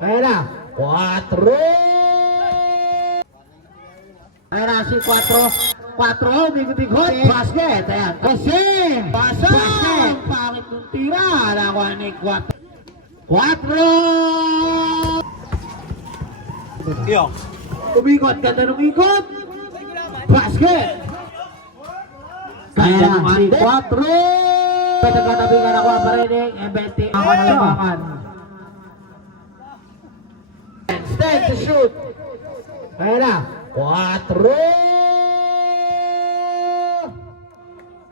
Ayan na. 4. Ayan na si 4. 4. Bigot-bigot. Basket. Ayan. Kasi. Basket. Pangit ng tira. Nakuha ni 4. 4. Iyo. Umikot. Ganda ng ikot. Basket. Kaya si 4. Pagkakatabi ka na ko pa rin eh. 20. Ako na labangan. Stand to shoot. Kaya na. 4.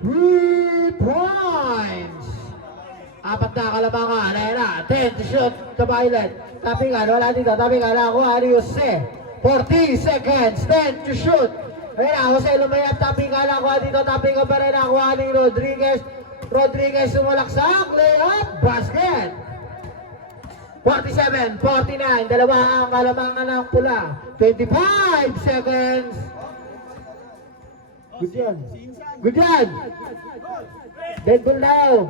3 points. 4 na kalabangan. Kaya na. 10 to shoot. Kabaylan. Tapingan. Wala dito. Tapingan na ako. Ariuse. 40 seconds. 10 to shoot. Kaya na. Ako sa ilumayap. Tapingan na ako dito. Tapingan pa rin ako. Aling Rodriguez. Rodriguez sumalaksak. Layup. Basket. 47, 49, dalawa ang kalamangan ng pula. 25 seconds. Good yan. Good yan. Dead ball now.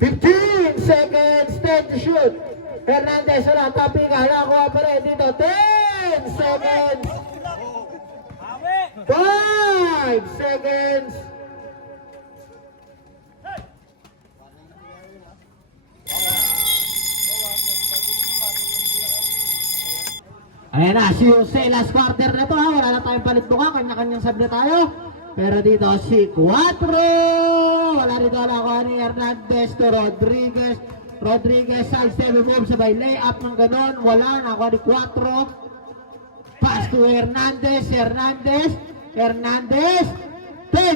15 seconds. 10 to shoot. Hernandez wala. Tapping ka. Nakuha pa rin dito. 10 seconds. 5 seconds. Ayan na, si Jose, last quarter na to ha. Wala na tayong palit buka, kanya-kanyang sab na tayo. Pero dito si 4. Wala rito nakuha ni Hernandez to Rodriguez. Rodriguez, side step move, sabay layup ng ganon. Wala, nakuha ni 4. Pass to Hernandez, Hernandez. 10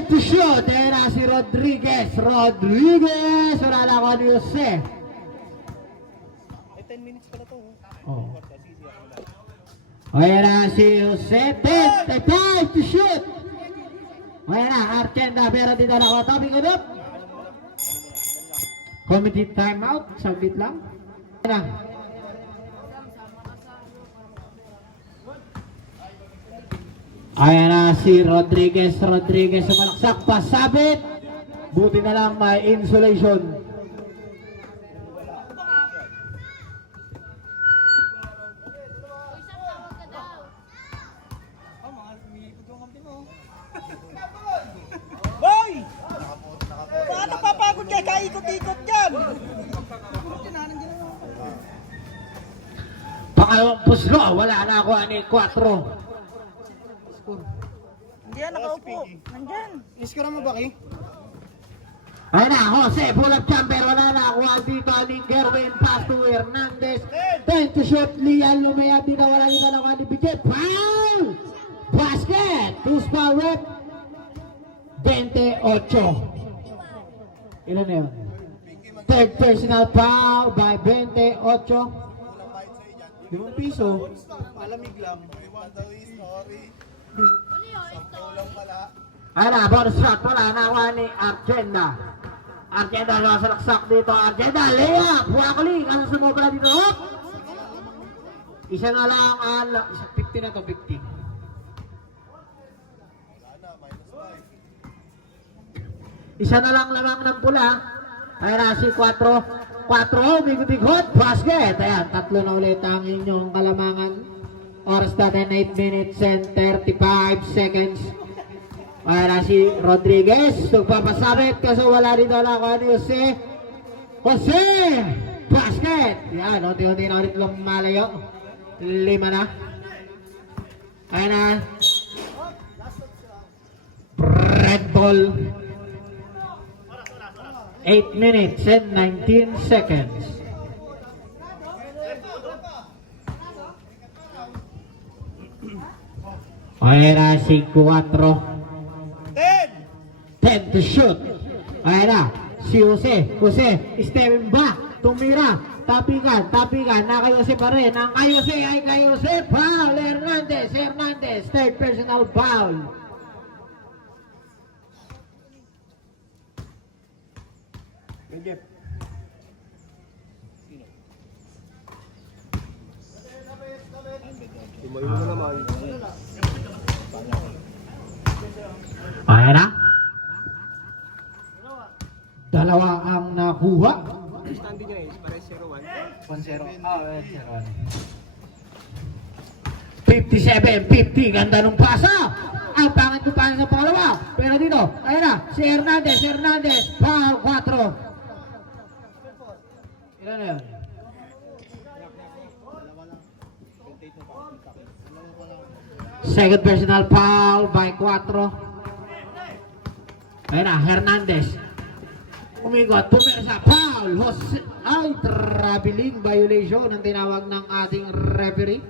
to shoot. Ayan na si Rodriguez. Rodriguez, wala nakuha ni Jose. 10 minutes pala to. Oh. Ayan na si Jose. 10 to shoot. Ayan na, Archenda. Pero dito na ako. Topic ko doon. Committee timeout. Saglit lang. Ayan na. Ayan na si Rodriguez. Rodriguez sumalaksak. Pasabit. Buti na lang may insulation. Boy! Paano papagod ka? Kaikot-ikot dyan! Pangalawang puslo. Wala na ako ani 4. Nandiyan, nakaupo. Nandiyan. Iskura mo ba, Ki? Ayan na, Jose, pull-up jumper, wala na ako dito, aling Gerwin, pass to Hernandez, 10 to shoot, Lian, lumaya dito, wala dito lang aling Bidget, foul! Basket! Who's foul rep? 28. Ilan na yun? Third personal foul by 28. 5 piso. Malamig lang. Ayan na, bonus shot, wala na ako ni Argenda. Argenda nasalaksak dito. Argenda, layup! Wakali! Ano sumobra dito? Hop! Isa na lang ang 50 na to, 50. Isa na lang lamang ng pula. Ayan na si 4. 4, bigot-bigot, basket. Ayan, 3 na ulit ang inyong kalamangan. Oras natin 8 minutes and 35 seconds. Ayan na si Rodriguez. Nagpapasabit kaso wala rin doon ako ni Jose. Jose! Basket! Yan, unti-unti na ulit lumalayo. 5 na. Ayan na. Red ball. 8 minutes and 19 seconds. Ayan na si 4. 10 to shoot. Ayan na, si Jose. Jose, stepping back, tumira, tapikan, na kay Jose pa rin. Ang kay Jose ay kay Jose. Foul, Hernandez, third personal foul. Jeff. Tumayo na naman. Ayan na. Dalawa ang nakuha. Standing niya eh, pare 0-1. 57-50, ganda nung pasa. Ang pangit ko pasa sa pangalawa. Pero dito, ayun na, si Hernandez, foul 4. Ilan na yun? Second personal foul by 4. Ayun na, Hernandez. Umigot, pumirsa, foul. Ay, traveling violation ang tinawag ng ating referee.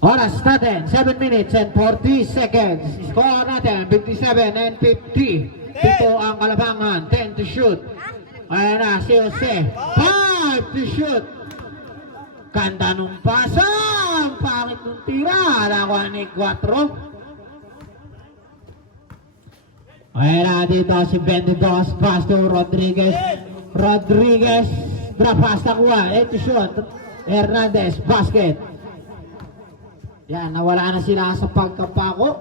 Oras natin, 7 minutes and 40 seconds. Score natin, 57 and 50. Ito ang Kalabangan, 10 to shoot. Ayan na, si Jose, 5 to shoot. Ganda nung pasa, ang pangit nung tira. Nakuha ni 4. Ayan na, dito si 22, pass to Rodriguez. Drop pass na kuha, 8 to shoot. Hernandez, basket. Yan, nawala na sila sa pagkapako.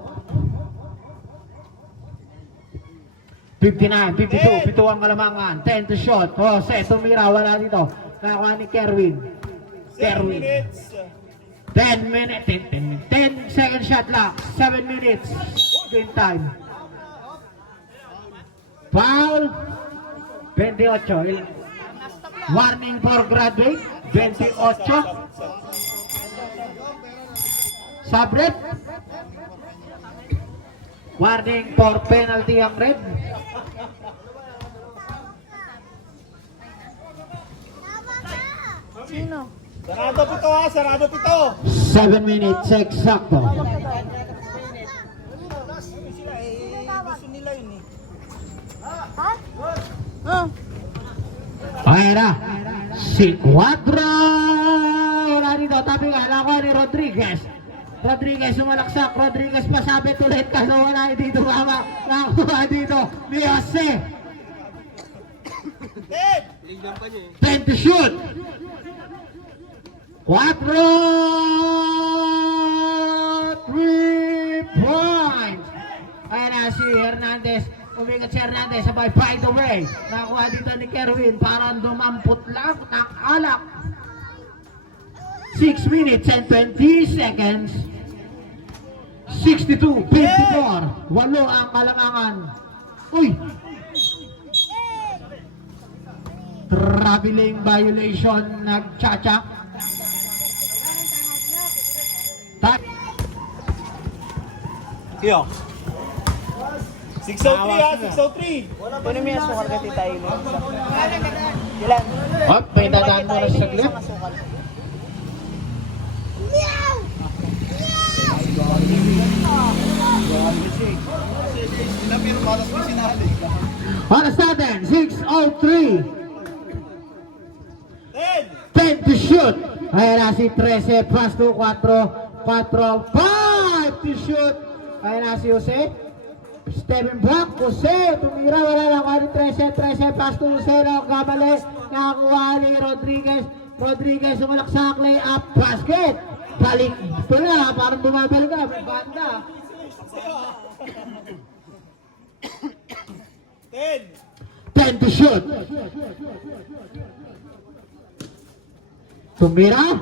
59, 52, pito ang Kalamangan. 10 to shot. Jose, tumira, wala dito. Nakakuha ni Kerwin. 10 minutes. 10 second shot lang. 7 minutes. Game time. Foul. 28. Warning for graduate. 28. Subred. Warning for penalty ang red. Sino? Sarado pito ha, sarado pito. 7 minutes eksakto. Sila gusto nila yun eh. Ha? Ayan na. Si Cuadro. Wala dito. Tabi nga. Nakuha ni Rodriguez. Sumalaksak. Rodriguez pasabit ulit. Kaso wala dito. Nakuha dito ni Jose. 10 to shoot. 4. 3 points. Ayan na si Hernandez. Umigat si Hernandez. Sabay, by the way. Nakuha dito ni Kerwin. Parang dumampot lang. Nakalak. 6 minutes and 20 seconds. 62-54. 8 ang Kalamangan. Uy! Traveling violation. Nagchacha. Iyo. 603 ha, 603. Kunin mo yung sukal ka tita Ilo. Ilan? Oh, may dadaan mo na sa saglit. Oras natin, 6:03. 10 to shoot. Ayan na si 13, pass to 4, 5 to shoot. Ayan na si Jose. Steven back, Jose, tumira, wala lang ka ni 13, pass to Jose, nakakamali, nakakuha ni Rodriguez, sumalaksak, lay-up, basket. Balik, pala, parang bumabalik ka, may banda. 10 to shoot. Tumira,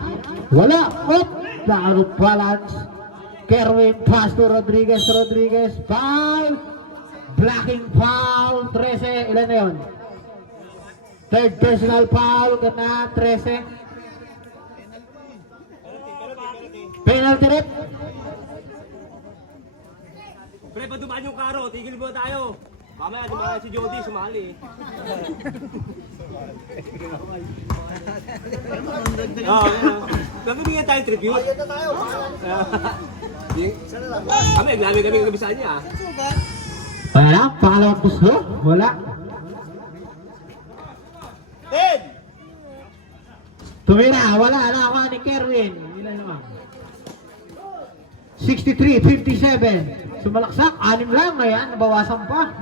wala, out of balance. Kerwin, pass to Rodriguez, foul, blocking foul, 13, ilan na yun? Third personal foul, gana, 13. Penalty rin. Pre, pag dumaan yung karo, tigil mo tayo. Mamaya, dumaan si Jody, sumali. Oo, kami bigyan tayo tribute. Ayan na tayo. Kami, naglabi kami ng kabisaan niya. Wala, pangalawang gusto, wala. 10. Tumira, wala, nakakuha ni Kerwin. Ilan naman? 63-57. Sumalaksak, 6 lang, ayan, nabawasan pa.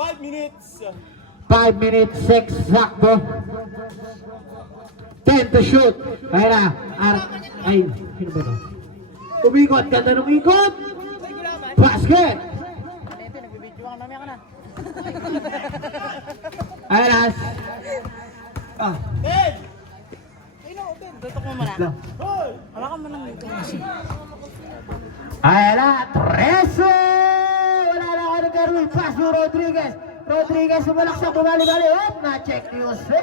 5 minutes. 5 minutes, sakto. 10 to shoot. Ayan na, ay, sino ba ito? Umikot, ganda ng ikot. Basket. Ayan na. Tutok mo muna. Lang. Wala ka manang dito. Ayan na. 13! Wala na ako ng Kerwin. Pass to Rodriguez. Rodriguez sumalaksak. Bumali-bali. Oh, na-check ni Jose.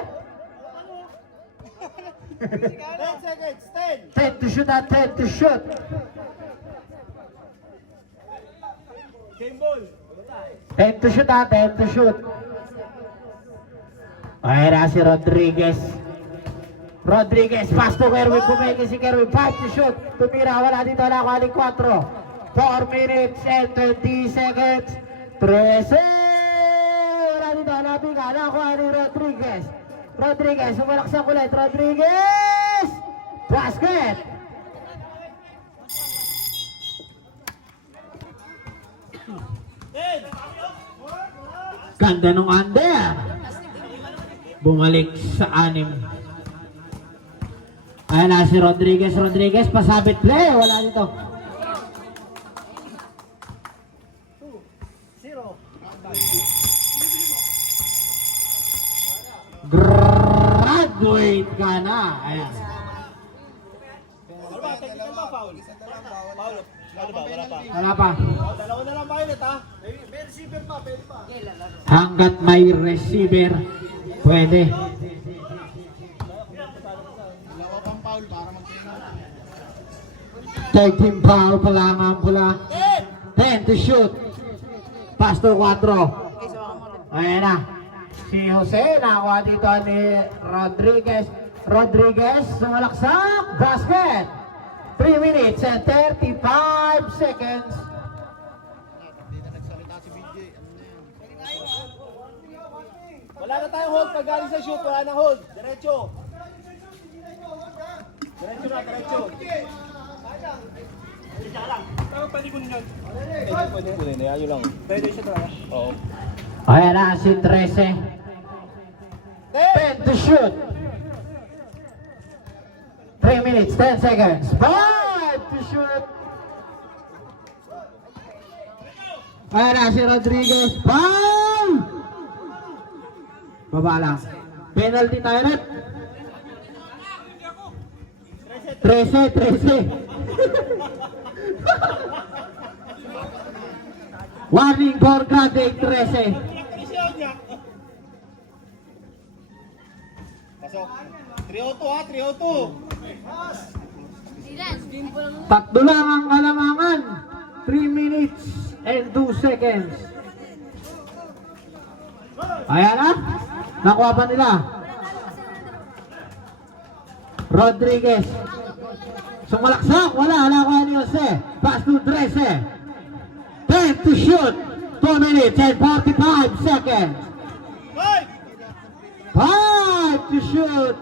10 seconds, 10. 10 to shoot at 10 to shoot. Game ball. 10 to shoot at 10 to shoot. Ayan na si Rodriguez. Rodriguez, pass to Kerwin. Bumeke si Kerwin. 5 to shoot. Tumira. Wala dito na ako. 4. 4 minutes and 20 seconds. 13. Wala dito. Nabiga na ako ni Rodriguez. Rodriguez, sumalaksak ulit. Rodriguez! Basket! Ganda nung under. Bumalik sa 6. Ayan na si Rodriguez. Rodriguez, pasabit play. Wala dito. 0. Graduate ka na. Ayan. Ano ba? Technical ba? Foul? Foul? Ano ba? Wala pa. Wala pa. Dalawa na lang violet ha? May receiver pa, pwede pa. Hanggat may receiver, pwede. Dalawa pang foul para mag-ina. 13 foul pa lang ang pula. 10 to shoot. Pass to 4. Okay, so ako mo. Ayan na. Si Jose, nakuha dito ni Rodriguez. Rodriguez, sumalaksak. Basket. 3 minutes and 35 seconds. Hindi na nagsalita si BJ. Ano na yan? Wala na tayong hold pag galing sa shoot. Wala na hold. Diretso. Diretso na, diretso. Isa lang. Pero pwede ko ninyo. Pwede ko ninyo. Ayaw lang. Pwede siya talaga. Oo. Ayan na si 13. 10 to shoot. 3 minutes, 10 seconds. 5 to shoot. Ayan na si Rodriguez. Foul! Baba lang. Penalty tayo net. 13. Warning for graduate 13. Pasok. 302 ha, 302. Tatlo lang ang kalamangan. 3 minutes and 2 seconds. Ayan na. Nakuha pa nila. Rodriguez. Sumalaksak. Wala. Nakuha ni Jose. Pass to 13. 10 to shoot. 2 minutes and 45 seconds. 5 to shoot.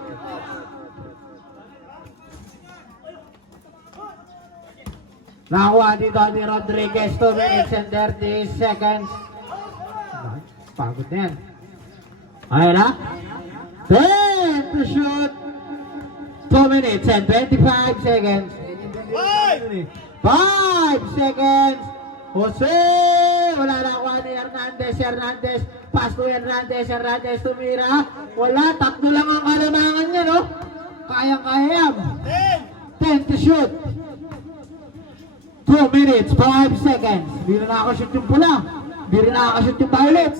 Nakuha dito ni Rodriguez. 2 minutes and 30 seconds. Pagod na yan. Ayan na. 10 to shoot. 2 minutes and 25 seconds. 5 seconds. Jose! Wala na kuha ni Hernandez. Hernandez. Pass to Hernandez. Hernandez tumira. Wala. Tatlo lang ang kalamangan niya, no? Kayang-kaya yan. 10 to shoot. 2 minutes, 5 seconds. Hindi na nakakashoot yung pula. Hindi rin nakakashoot yung violet.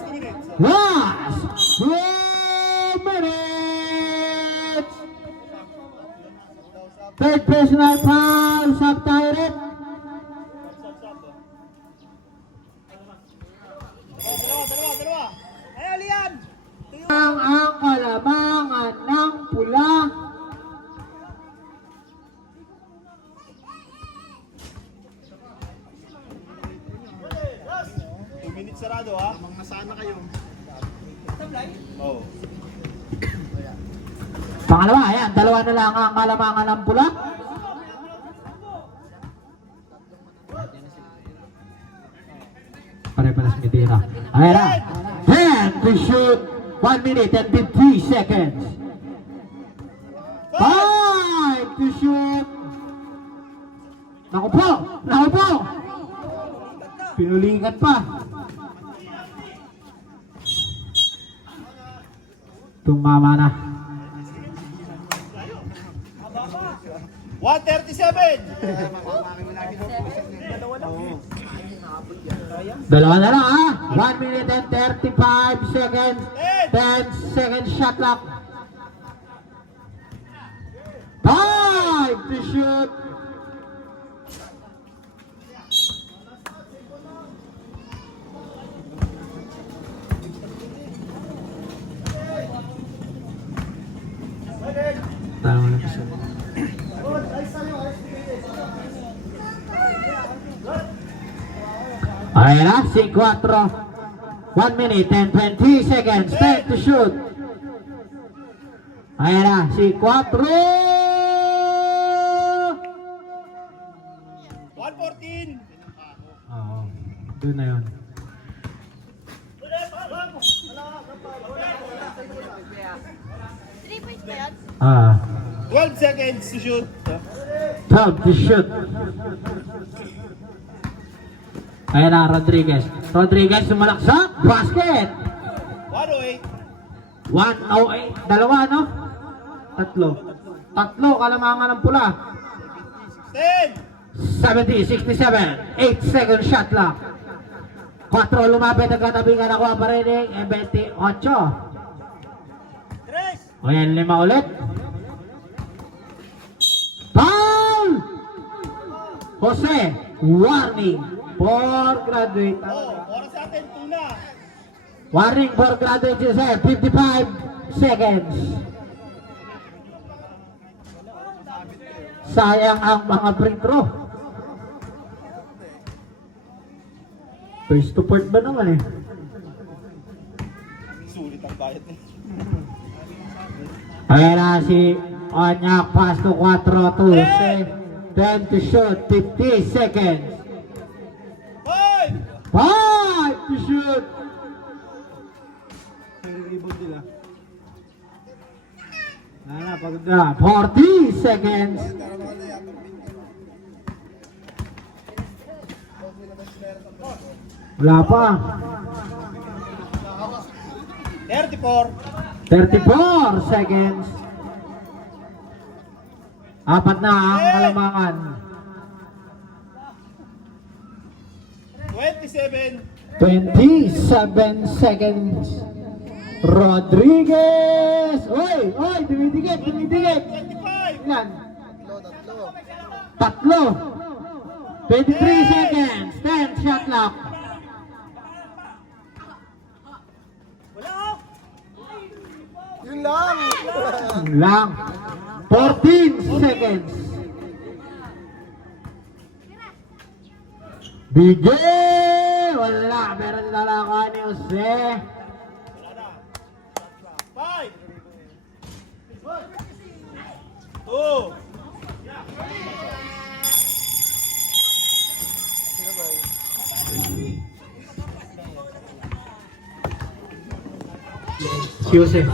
Last 2 minutes. Third personal foul, sub-tyrant. Dalawa. Ay, Alian! Ang kalamangan ng pula. Sarado ha? Mga nasana kayo. Oo. Pangalawa, ayan, dalawa na lang ang kalamangan ng pula. Pare-pares may tira. Ayan na. 10 to shoot. 1 minute and 50 seconds. 5 to shoot. Naku po! Naku po! Pinulingan pa. Tumama na. 137. Dalawa na lang ha. 1 minute and 35 seconds. 10 seconds shot clock. Time to shoot. Tama na siya. Ayan na, si 4. 1 minute and 20 seconds. Time to shoot. Ayan na, si 4. 114. Oo, doon na yun. Ah, 12 seconds to shoot. time to shoot. Ayan na, Rodriguez. Rodriguez sumalaksak. Basket. 108. 108. Dalawa, no? Tatlo. Tatlo, kalamangan ng pula. 10. 70, 67. 8 second shot lang. 4 lumapit ang katabi ka nakuha pa rin eh. 28. O yan, 5 ulit. Foul! Jose, warning for graduate. Oras natin, 2 na. Warning for graduate, Jose. 55 seconds. Sayang ang mga free throw. First to port ba naman eh? Sulit ang bayad niya. Ayan na si Onyak, pass to 4 to 10 to shoot, 50 seconds. 5. 5 to shoot. Ayan na, pagda. 40 seconds. Wala pa. 34. 34 seconds. Apat na ang kalamangan. 27. 27 seconds. Rodriguez! Oy! Oy! Dumidikit! Dumidikit! 25. Ilan? Tatlo. 23 seconds. 10 shot clock. Yun lang. Lang. 14 seconds. Bigay! Wala. Meron na lang ako ni Jose. 5. 2. Si Jose.